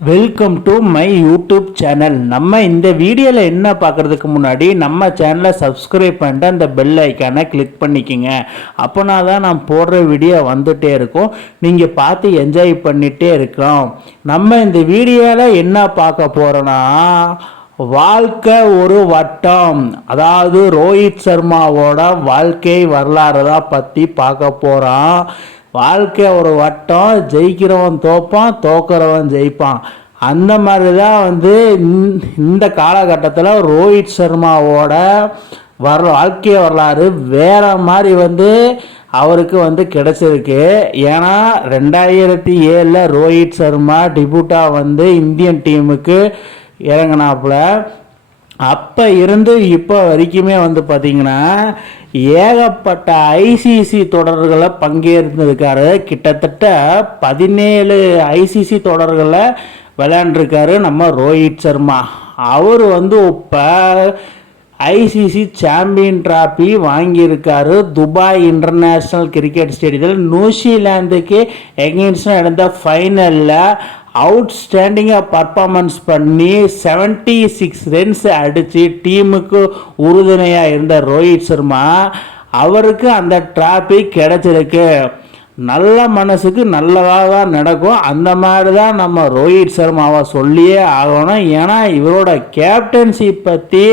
Welcome to my YouTube channel. நம்ம இந்த வீடியோவில் என்ன பார்க்குறதுக்கு முன்னாடி நம்ம சேனலை சப்ஸ்கிரைப் பண்ணிட்டு அந்த பெல் ஐக்கானை கிளிக் பண்ணிக்கோங்க. அப்போனா தான் நான் போடுற வீடியோ வந்துகிட்டே இருக்கும், நீங்கள் பார்த்து என்ஜாய் பண்ணிகிட்டே இருக்கோம். நம்ம இந்த வீடியோவில் என்ன பார்க்க போகிறோன்னா, வாழ்க்கை ஒரு வட்டம், அதாவது ரோஹித் சர்மாவோட வாழ்க்கை வரலாறு தான் பற்றி பார்க்க போகிறோம். வாழ்க்கை ஒரு வட்டம், ஜெயிக்கிறவன் தோப்பான், தோக்கிறவன் ஜெயிப்பான். அந்த மாதிரி தான் இந்த காலகட்டத்தில் ரோஹித் சர்மாவோட வாழ்க்கை வரலாறு வேற மாதிரி அவருக்கு கிடைச்சிருக்கு. ஏன்னா 2007 ரோஹித் சர்மா டிபுட்டாக இந்தியன் டீமுக்கு இறங்கினாப்புல. அப்போ இருந்து இப்போ வரைக்குமே பார்த்தீங்கன்னா ஏகப்பட்ட ஐசிசி தொடர்களை பங்கேற்ந்திருக்காரு. கிட்டத்தட்ட 17 ஐசிசி தொடர்களில் விளையாண்டுருக்காரு நம்ம ரோஹித் சர்மா. அவர் இப்போ ஐசிசி சாம்பியன் டிராஃபி வாங்கியிருக்காரு. துபாய் இன்டர்நேஷ்னல் கிரிக்கெட் ஸ்டேடியத்தில் நியூசிலாந்துக்கு எகெயின்ஸ்ட் நடந்த ஃபைனலில் அவுட்ஸ்டாண்டிங்காக பர்ஃபார்மன்ஸ் பண்ணி 76 ரன்ஸ் அடித்து டீமுக்கு உறுதுணையாக இருந்த ரோஹித் சர்மா அவருக்கு அந்த டிராஃபி கிடைச்சிருக்கு. நல்ல மனசுக்கு நல்லதாக தான் நடக்கும். அந்த மாதிரி தான் நம்ம ரோஹித் சர்மாவை சொல்லியே ஆகணும். ஏன்னா இவரோட கேப்டன்சி பற்றி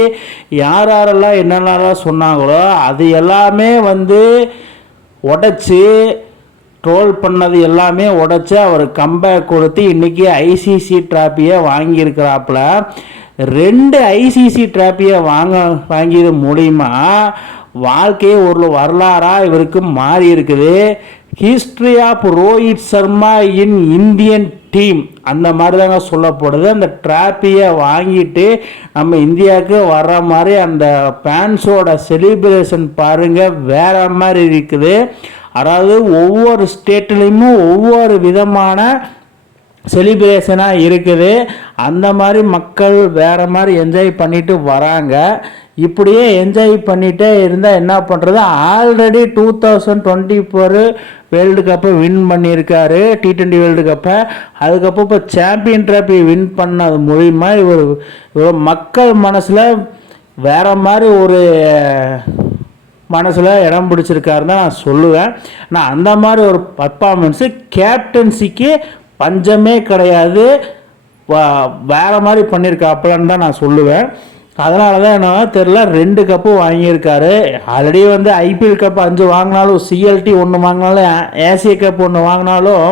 யாரெல்லாம் என்னென்னலாம் சொன்னாங்களோ அது எல்லாமே உடைச்சி ட்ரோல் பண்ணது எல்லாமே உடைச்சி அவர் கம்பேக் கொடுத்து இன்றைக்கி ஐசிசி டிராஃபியை வாங்கியிருக்கிறாப்புல. 2 ஐசிசி டிராஃபியை வாங்கியது மூலிமா வாழ்க்கையை ஒரு வரலாறாக இவருக்கு மாறி இருக்குது. History of Rohit Sharma in Indian team அந்த மாதிரி தாங்க சொல்லப்படுது. அந்த டிராஃபியை வாங்கிட்டு நம்ம இந்தியாவுக்கு வர்ற மாதிரி அந்த ஃபேன்ஸோட செலிப்ரேஷன் பாருங்கள், வேற மாதிரி இருக்குது. அதாவது ஒவ்வொரு ஸ்டேட்லேயுமே ஒவ்வொரு விதமான செலிப்ரேஷனாக இருக்குது. அந்த மாதிரி மக்கள் வேறு மாதிரி என்ஜாய் பண்ணிட்டு வராங்க. இப்படியே என்ஜாய் பண்ணிகிட்டே இருந்தால் என்ன பண்ணுறது, ஆல்ரெடி 2024 வேர்ல்டு கப்பை வின் பண்ணியிருக்காரு, T20 வேர்ல்டு கப்பை. அதுக்கப்புறம் இப்போ சாம்பியன் டிராஃபி வின் பண்ணது மூலிமா இவர் மக்கள் மனசில் வேறு மாதிரி ஒரு மனசில் இடம் பிடிச்சிருக்காருன்னு தான் நான் சொல்லுவேன். ஆனால் அந்த மாதிரி ஒரு பர்ஃபார்மன்ஸு கேப்டன்சிக்கு பஞ்சமே கிடையாது, வேறு மாதிரி பண்ணியிருக்காப்புலன்னு தான் நான் சொல்லுவேன். அதனால தான் என்ன தெரில 2 கப்பு வாங்கியிருக்காரு. ஆல்ரெடி ஐபிஎல் கப் 5 வாங்கினாலும், சிஎல்டி 1 வாங்கினாலும், ஏசிய கப் 1 வாங்கினாலும்,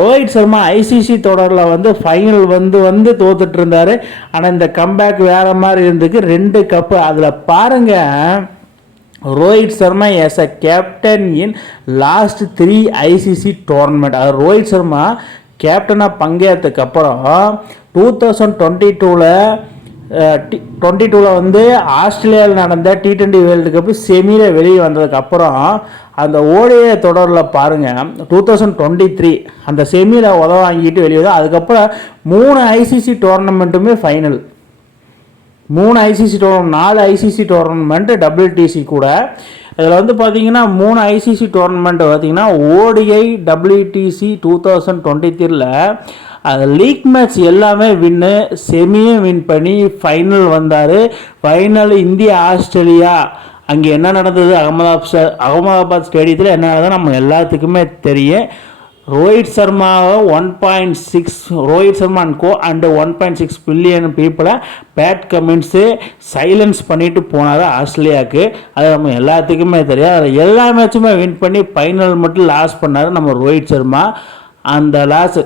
ரோஹித் சர்மா ஐசிசி தொடரில் ஃபைனல் தோத்துட்டு இருந்தார். ஆனால் இந்த கம்பேக் வேறு மாதிரி இருந்துக்கு 2 கப்பு. அதில் பாருங்கள், Rohit Sharma as a captain in last 3 ICC tournament. அது ரோஹித் சர்மா கேப்டனாக பங்கேற்றதுக்கு அப்புறம் 2022 ஆஸ்திரேலியாவில் நடந்த T20 வேர்ல்டு கப்பு செமியில் வெளியே வந்ததுக்கப்புறம் அந்த ஓடிஐ தொடரில் பாருங்கள் 2023 அந்த செமியில் வாங்கிட்டு வெளியே வந்து அதுக்கப்புறம் 3 ஐசிசி டோர்னமெண்ட்டுமே final. 3 ICC tournament, 4 ICC tournament, WTC கூட. இதில் பார்த்தீங்கன்னா 3 ஐசிசி டோர்னமெண்ட் பார்த்தீங்கன்னா ஓடிஐ, WTC 2023 அது லீக் மேட்ச் எல்லாமே வின்னு, செமியும் வின் பண்ணி ஃபைனல் வந்தார். Final India Australia. அங்கே என்ன நடந்தது, அகமதாபாத் ஸ்டேடியத்தில் என்ன நடந்தது நம்ம எல்லாத்துக்குமே தெரியும். ரோஹித் சர்மாவை 1.6 Rohit Sharma and co and 1.6 billion பீப்புளை பேட் கமின்ஸு சைலன்ஸ் பண்ணிட்டு போனார் ஆஸ்திரேலியாவுக்கு. அது நம்ம எல்லாத்துக்குமே தெரியும். அதில் எல்லா மேட்சுமே வின் பண்ணி ஃபைனல் மட்டும் லாஸ் பண்ணார் நம்ம ரோஹித் சர்மா. அந்த லாஸ்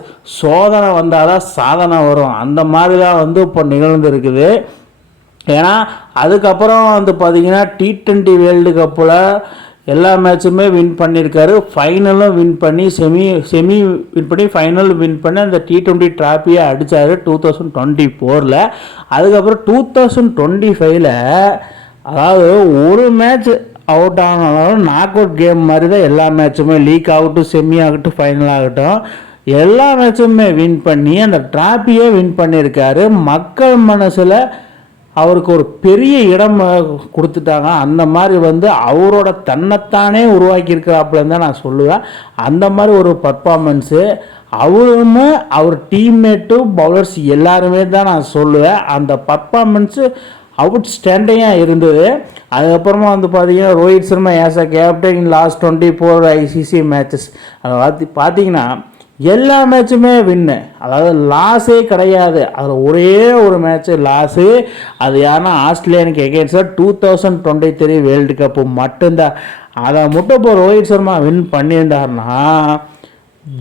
சோதனை வந்தால் தான் சாதனை வரும், அந்த மாதிரி தான் இப்போ நிகழ்ந்துருக்குது. ஏன்னா அதுக்கப்புறம் பார்த்திங்கன்னா T20 வேர்ல்டு கப்பில் எல்லா மேட்சுமே வின் பண்ணியிருக்காரு. ஃபைனலும் வின் பண்ணி செமி வின் பண்ணி ஃபைனல் வின் பண்ணி அந்த T20 டிராஃபியை அடித்தார் 2024. அதுக்கப்புறம் 2025 அதாவது ஒரு மேட்ச் அவுட் ஆனாலும் நாக் அவுட் கேம் மாதிரி தான் எல்லா மேட்சுமே, லீக் ஆகட்டும், செமி ஆகட்டும், ஃபைனல் ஆகட்டும், எல்லா மேட்சுமே வின் பண்ணி அந்த டிராஃபியே வின் பண்ணியிருக்காரு. மக்கள் மனசில் அவருக்கு ஒரு பெரிய இடம் கொடுத்துட்டாங்க. அந்த மாதிரி வந்து அவரோட தன்னைத்தானே உருவாக்கியிருக்கிறாப்புலன்னு தான் நான் சொல்லுவேன். அந்த மாதிரி ஒரு பர்ஃபார்மன்ஸு அவருமே அவர் டீம்மேட்டும் பவுலர்ஸ் எல்லாருமே தான் நான் சொல்லுவேன். அந்த பர்ஃபார்மன்ஸு அவுட் ஸ்டாண்டிங்காக இருந்தது. அதுக்கப்புறமா வந்து பார்த்தீங்கன்னா Rohit Sharma as a captain in last 24 ICC matches அதை பார்த்தீங்கன்னா எல்லா மேட்சுமே வின்னு, அதாவது லாஸே கிடையாது. அதில் ஒரே ஒரு மேட்ச்சு லாஸு, அது யாருன்னா ஆஸ்திரேலியானுக்கு எகெயின்ஸ்டாக 2023 வேர்ல்டு கப்பு மட்டும்தான். அதை மட்டும் இப்போ ரோஹித் சர்மா வின் பண்ணியிருந்தாருன்னா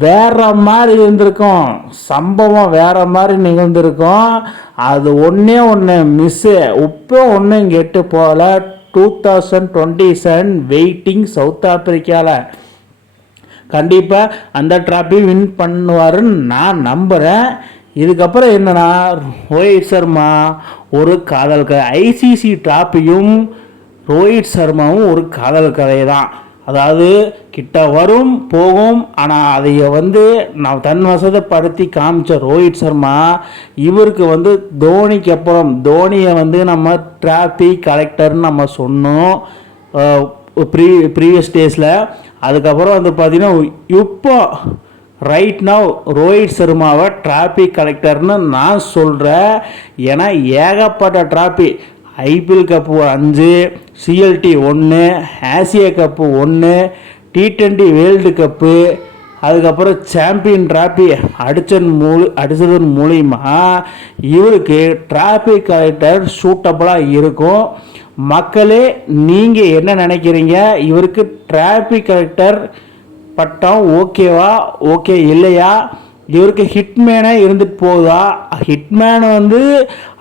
வேற மாதிரி இருந்திருக்கும், சம்பவம் வேற மாதிரி நிகழ்ந்திருக்கும். அது ஒன்று மிஸ்ஸு, இப்போ ஒன்றும் கெட்டு போகல. 2027 வெயிட்டிங் சவுத் ஆப்பிரிக்காவில் கண்டிப்பாக அந்த ட்ராஃபி வின் பண்ணுவாருன்னு நான் நம்புகிறேன். இதுக்கப்புறம் என்னன்னா ரோஹித் சர்மா ஒரு காதல் கதை, ஐசிசி ட்ராஃபியும் ரோஹித் சர்மாவும் ஒரு காதல் கதை தான். அதாவது கிட்ட வரும் போகும், ஆனால் அதைய வந்து நான் தன் வசதப்படுத்தி காமிச்ச ரோஹித் சர்மா இவருக்கு வந்து தோனிக்கு அப்புறம் தோனியை வந்து நம்ம ட்ராஃபி கலெக்டர்னு நம்ம சொன்னோம் ப்ரீவியஸ் டேஸில். அதுக்கப்புறம் வந்து பார்த்திங்கன்னா இப்போ ரைட் நவ் ரோஹித் சர்மாவை ட்ராஃபி கலெக்டர்னு நான் சொல்கிறேன். ஏன்னா ஏகப்பட்ட trophy, IPL cup 5, CLT 1, Asia cup 1, T20 world cup, அதுக்கப்புறம் சாம்பியன் ட்ராஃபி அடித்ததன் மூலிமா இவருக்கு ட்ராஃபி கலெக்டர் சூட்டபுளாக இருக்கும். மக்களே நீங்கள் என்ன நினைக்கிறீங்க? இவருக்கு டிராஃபிக் கலெக்டர் பட்டம் ஓகேவா, ஓகே இல்லையா? இவருக்கு ஹிட்மேனே இருந்துட்டு போகுதா? ஹிட்மேன் வந்து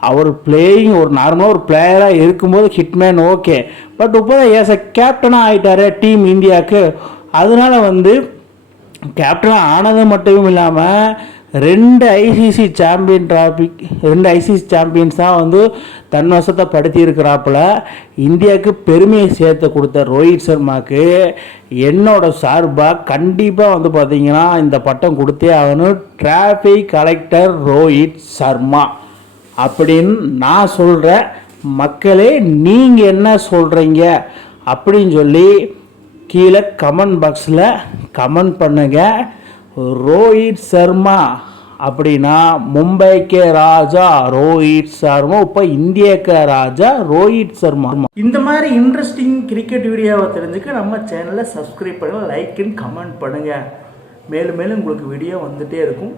அவர் பிளேயிங் ஒரு நார்மலாக ஒரு பிளேயராக இருக்கும்போது ஹிட்மேன் ஓகே, பட் இப்போ ஏஸ் அ கேப்டனாக ஆகிட்டாரு டீம் இந்தியாவுக்கு. அதனால வந்து கேப்டனாக ஆனது மட்டும் இல்லாமல் 2 ஐசிசி சாம்பியன்ஸ் தான் வந்து தன் வசத்தை படுத்தி இருக்கிறாப்புல. இந்தியாவுக்கு பெருமையை சேர்த்து கொடுத்த ரோஹித் சர்மாவுக்கு என்னோட சார்பாக கண்டிப்பாக வந்து பார்த்திங்கன்னா இந்த பட்டம் கொடுத்தே ஆகணும். டிராஃபிக் கலெக்டர் ரோஹித் சர்மா அப்படின்னு நான் சொல்கிறேன். மக்களே நீங்கள் என்ன சொல்கிறீங்க அப்படின்னு சொல்லி கீழே கமெண்ட் பாக்ஸில் கமெண்ட் பண்ணுங்கள். ரோஹித் சர்மா அப்படின்னா மும்பைக்கு ராஜா ரோஹித் சர்மா, இப்போ இந்தியாவுக்கு ராஜா ரோஹித் சர்மா. இந்த மாதிரி இன்ட்ரெஸ்டிங் கிரிக்கெட் வீடியோவை தெரிஞ்சுக்க நம்ம சேனலை சப்ஸ்கிரைப் பண்ணுங்கள், லைக் அண்ட் கமெண்ட் பண்ணுங்கள். மேலும் மேலும் உங்களுக்கு வீடியோ வந்துகிட்டே இருக்கும்.